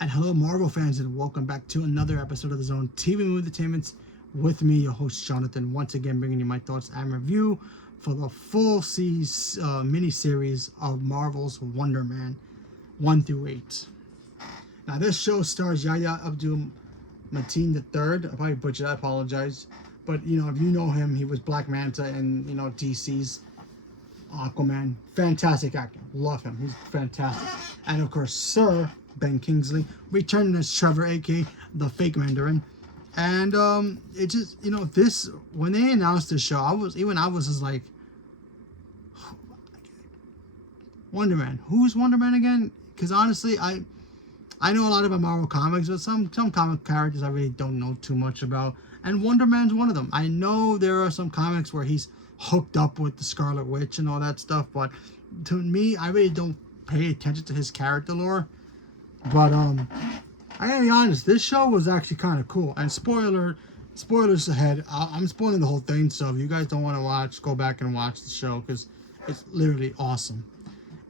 And hello, Marvel fans, and welcome back to another episode of the Zone TV Movie Entertainment with me, your host Jonathan. Once again, bringing you my thoughts and review for the full mini-series of Marvel's Wonder Man 1 through 8. Now, this show stars Yahya Abdul-Mateen III. I probably butchered that, I apologize. But, if you know him, he was Black Manta in, DC's Aquaman. Fantastic actor. Love him. He's fantastic. And, of course, Sir Ben Kingsley returning as Trevor, aka the fake Mandarin. And it just, this, when they announced the show, I was just like, Wonder Man. Who's Wonder Man again? Because honestly, I know a lot about Marvel comics, but some comic characters I really don't know too much about. And Wonder Man's one of them. I know there are some comics where he's hooked up with the Scarlet Witch and all that stuff, but to me, I really don't pay attention to his character lore. But I gotta be honest, this show was actually kind of cool. And spoilers ahead. I'm spoiling the whole thing, so if you guys don't want to watch, go back and watch the show because it's literally awesome.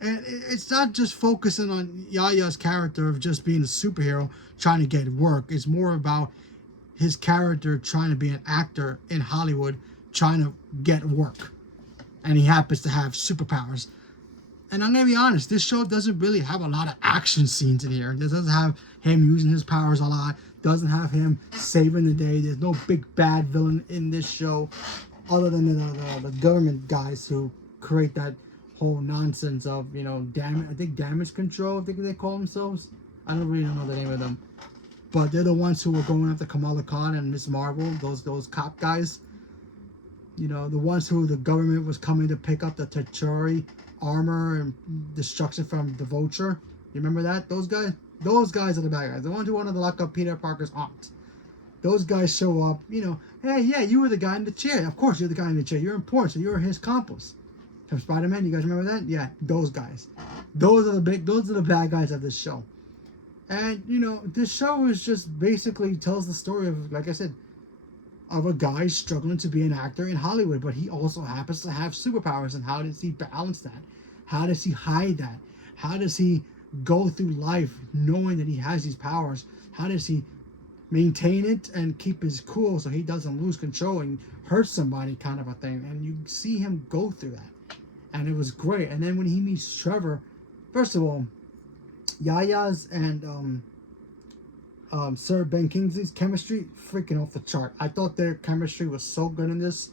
And it's not just focusing on Yahya's character of just being a superhero trying to get work. It's more about his character trying to be an actor in Hollywood trying to get work. And he happens to have superpowers. And I'm going to be honest, this show doesn't really have a lot of action scenes in here. It doesn't have him using his powers a lot. Doesn't have him saving the day. There's no big bad villain in this show other than the government guys who create that whole nonsense of, damage control, I think they call themselves. I don't really know the name of them. But they're the ones who were going after Kamala Khan and Miss Marvel, those cop guys. The ones who the government was coming to pick up the T'Challa armor and destruction from the Vulture. You remember that? Those guys are the bad guys. The ones who wanted to lock up Peter Parker's aunt. Those guys show up, hey, yeah, you were the guy in the chair. Of course you're the guy in the chair. You're important, so you're his accomplice. From Spider-Man, you guys remember that? Yeah, those guys. Those are the bad guys of this show. And, this show is just basically tells the story of, like I said, of a guy struggling to be an actor in Hollywood, but he also happens to have superpowers. And how does he balance that? How does he hide that? How does he go through life knowing that he has these powers? How does he maintain it and keep his cool so he doesn't lose control and hurt somebody, kind of a thing? And you see him go through that. And it was great. And then when he meets Trevor, first of all, Yahya's and Sir Ben Kingsley's chemistry freaking off the chart. I thought their chemistry was so good in this.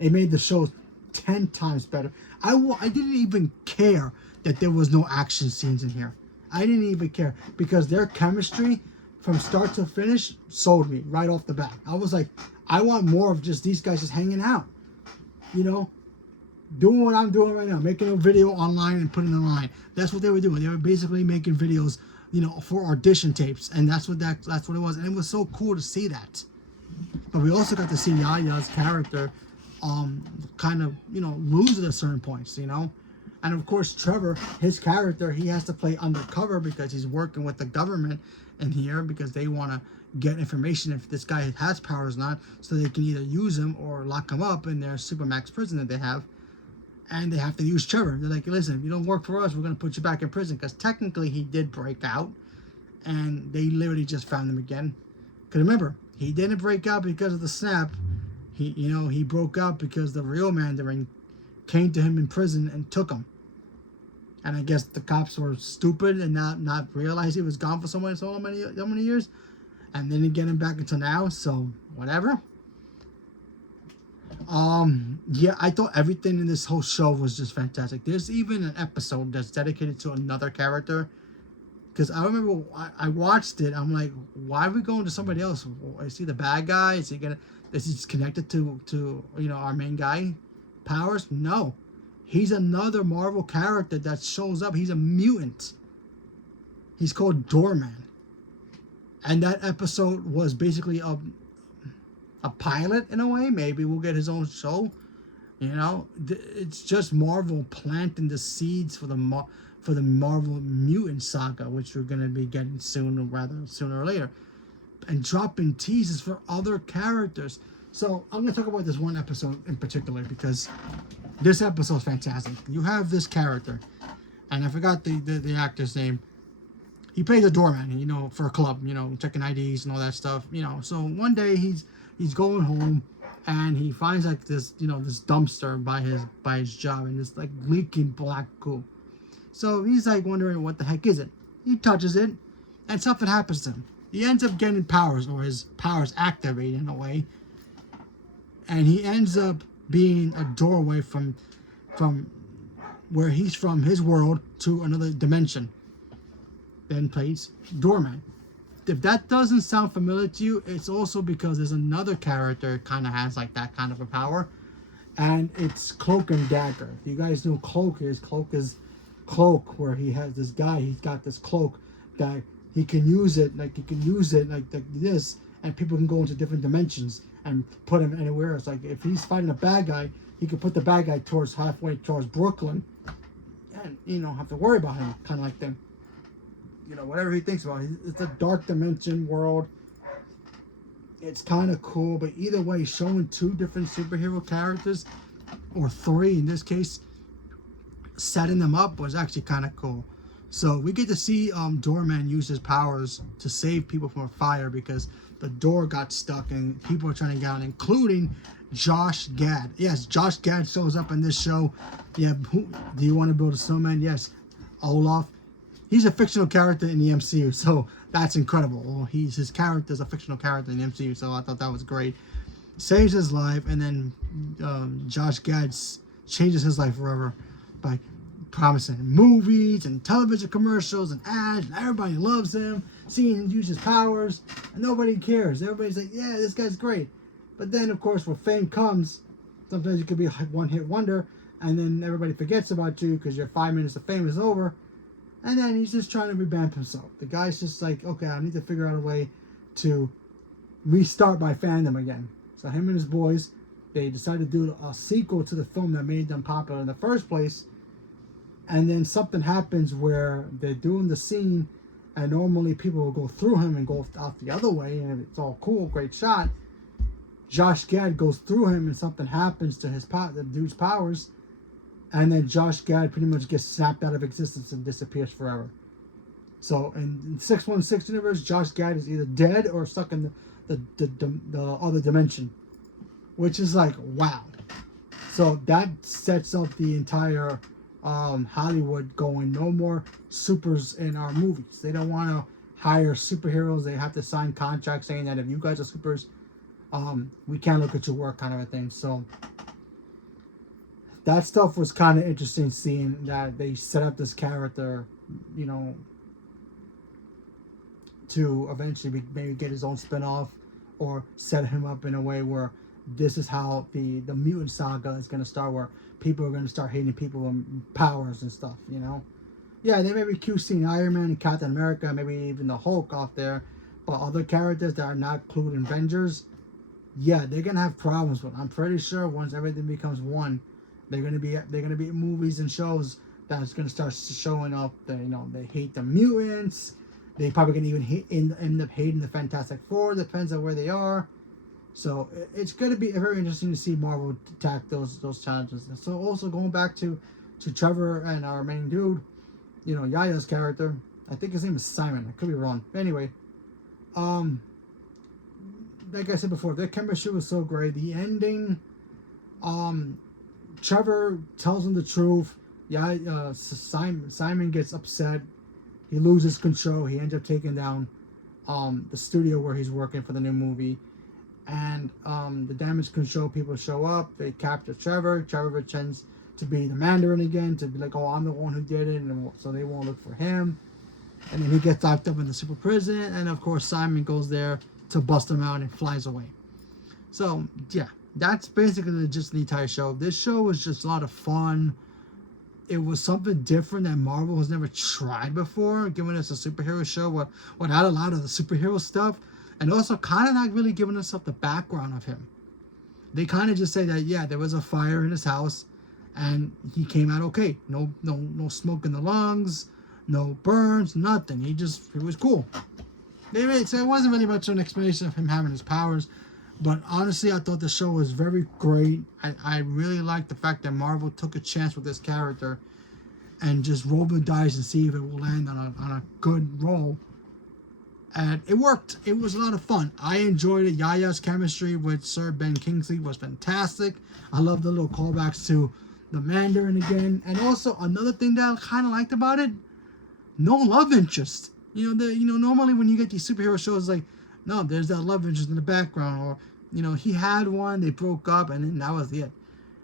It made the show 10 times better. I didn't even care that there was no action scenes in here. I didn't even care because their chemistry from start to finish sold me right off the bat. I was like, I want more of just these guys just hanging out. Doing what I'm doing right now, making a video online and putting it online. That's what they were doing. They were basically making videos, for audition tapes, and that's what it was. And it was so cool to see that. But we also got to see Yahya's character, kind of, lose at certain points, And of course, Trevor, his character, he has to play undercover because he's working with the government in here because they want to get information if this guy has powers or not, so they can either use him or lock him up in their supermax prison that they have. And they have to use Trevor. They're like, listen, if you don't work for us, we're going to put you back in prison. Because technically he did break out. And they literally just found him again. Because remember, he didn't break out because of the snap. He broke out because the real Mandarin came to him in prison and took him. And I guess the cops were stupid and not realize he was gone for so many years. And they didn't get him back until now. So, whatever. Yeah, I thought everything in this whole show was just fantastic. There's even an episode that's dedicated to another character. Because I remember I watched it. I'm like, why are we going to somebody else? Is he the bad guy? Is he connected to our main guy powers? No. He's another Marvel character that shows up. He's a mutant. He's called Doorman. And that episode was basically a pilot in a way. Maybe we'll get his own show. It's just Marvel planting the seeds for the Marvel mutant saga, which we're gonna be getting sooner or later, and dropping teases for other characters. So I'm gonna talk about this one episode in particular because this episode is fantastic. You have this character, and I forgot the actor's name, he plays a doorman, for a club, checking IDs and all that stuff, So one day he's going home, and he finds like this, this dumpster by his job, and this like leaking black goo. So he's like wondering what the heck is it. He touches it, and something happens to him. He ends up getting powers, or his powers activate in a way, and he ends up being a doorway from where he's from, his world, to another dimension. Then plays doorman. If that doesn't sound familiar to you, it's also because there's another character kind of has like that kind of a power, and it's Cloak and Dagger. If you guys know Cloak is Cloak, where he has this guy, he's got this cloak that he can use it like this, and people can go into different dimensions and put him anywhere. It's like if he's fighting a bad guy, he can put the bad guy towards halfway towards Brooklyn, and don't have to worry about him. Kind of like them. Whatever he thinks about it. It's a dark dimension world. It's kind of cool, but either way, showing two different superhero characters, or three in this case, setting them up was actually kind of cool. So we get to see Doorman use his powers to save people from a fire because the door got stuck and people are trying to get out, including Josh Gad. Yes, Josh Gad shows up in this show. Yeah, do you want to build a snowman? Yes, Olaf. He's a fictional character in the MCU, so that's incredible. Well, his character is a fictional character in the MCU, so I thought that was great. Saves his life, and then Josh Gad changes his life forever by promising movies and television commercials and ads, and everybody loves him, seeing him use his powers, and nobody cares. Everybody's like, yeah, this guy's great. But then, of course, when fame comes, sometimes you could be a one-hit wonder, and then everybody forgets about you because your 5 minutes of fame is over. And then he's just trying to revamp himself. The guy's just like, okay, I need to figure out a way to restart my fandom again. So him and his boys, they decide to do a sequel to the film that made them popular in the first place. And then something happens where they're doing the scene, and normally people will go through him and go out the other way, and it's all cool, great shot. Josh Gad goes through him, and something happens to the dude's powers. And then Josh Gad pretty much gets snapped out of existence and disappears forever. So in 616 universe, Josh Gad is either dead or stuck in the other dimension, which is like, wow. So that sets up the entire Hollywood going, no more supers in our movies. They don't want to hire superheroes. They have to sign contracts saying that if you guys are supers, we can't look at your work, kind of a thing. So that stuff was kind of interesting, seeing that they set up this character, to eventually maybe get his own spin-off, or set him up in a way where this is how the mutant saga is going to start, where people are going to start hating people with powers and stuff, Yeah, they may be cute seeing Iron Man and Captain America, maybe even the Hulk off there, but other characters that are not included in Avengers, yeah, they're going to have problems with. I'm pretty sure once everything becomes one, they're gonna be movies and shows that's gonna start showing up. They hate the mutants. They probably gonna even end up hating the Fantastic Four. Depends on where they are. So it's gonna be very interesting to see Marvel attack those challenges. And so also going back to Trevor and our main dude, Yaya's character. I think his name is Simon. I could be wrong. Anyway, like I said before, their chemistry was so great. The ending, Trevor tells him the truth. Yeah, Simon gets upset. He loses control. He ends up taking down the studio where he's working for the new movie. And the damage control people show up. They capture Trevor. Trevor pretends to be the Mandarin again, to be like, oh, I'm the one who did it. And so they won't look for him. And then he gets locked up in the super prison. And of course, Simon goes there to bust him out and flies away. So, yeah. That's basically just the entire show. This show was just a lot of fun. It was something different that Marvel has never tried before, giving us a superhero show without a lot of the superhero stuff, and also kind of not really giving us up the background of him. They kind of just say that, yeah, there was a fire in his house, and he came out okay. No smoke in the lungs, no burns, nothing. He was cool. So it wasn't really much of an explanation of him having his powers. But honestly, I thought the show was very great. I really liked the fact that Marvel took a chance with this character and just roll the dice and see if it will land on a good roll. And it worked. It was a lot of fun. I enjoyed it. Yaya's chemistry with Sir Ben Kingsley was fantastic. I love the little callbacks to the Mandarin again. And also another thing that I kind of liked about it, no love interest. Normally when you get these superhero shows, like, no, there's that love interest in the background, or he had one, they broke up, and then that was it.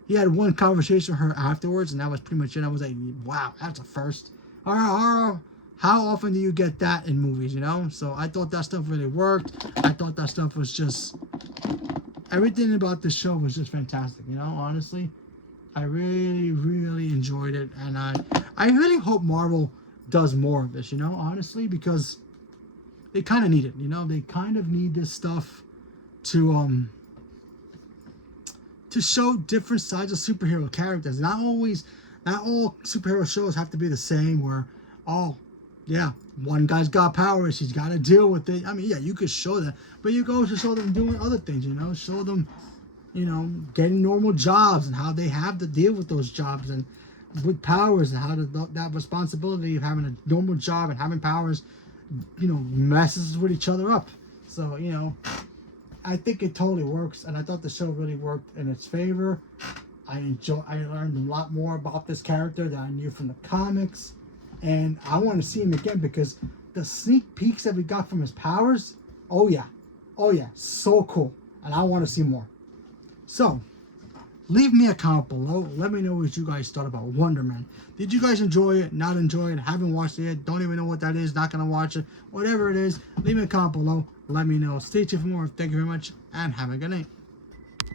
He had one conversation with her afterwards, and that was pretty much it. I was like, wow, that's a first. How often do you get that in movies, So I thought that stuff really worked. I thought that stuff was just... Everything about this show was just fantastic, honestly. I really, really enjoyed it. And I really hope Marvel does more of this, honestly, because they kind of need it, They kind of need this stuff to show different sides of superhero characters. Not all superhero shows have to be the same where, yeah, one guy's got powers, he's got to deal with it. I mean, yeah, you could show that, but you go to show them doing other things, show them, getting normal jobs and how they have to deal with those jobs and with powers, and how that responsibility of having a normal job and having powers, messes with each other up. So, I think it totally works, and I thought the show really worked in its favor. I learned a lot more about this character that I knew from the comics, and I want to see him again because the sneak peeks that we got from his powers, oh yeah, so cool, and I want to see more. So, leave me a comment below. Let me know what you guys thought about Wonder Man. Did you guys enjoy it? Not enjoy it? Haven't watched it yet? Don't even know what that is? Not gonna watch it? Whatever it is, leave me a comment below. Let me know. Stay tuned for more. Thank you very much, and have a good night.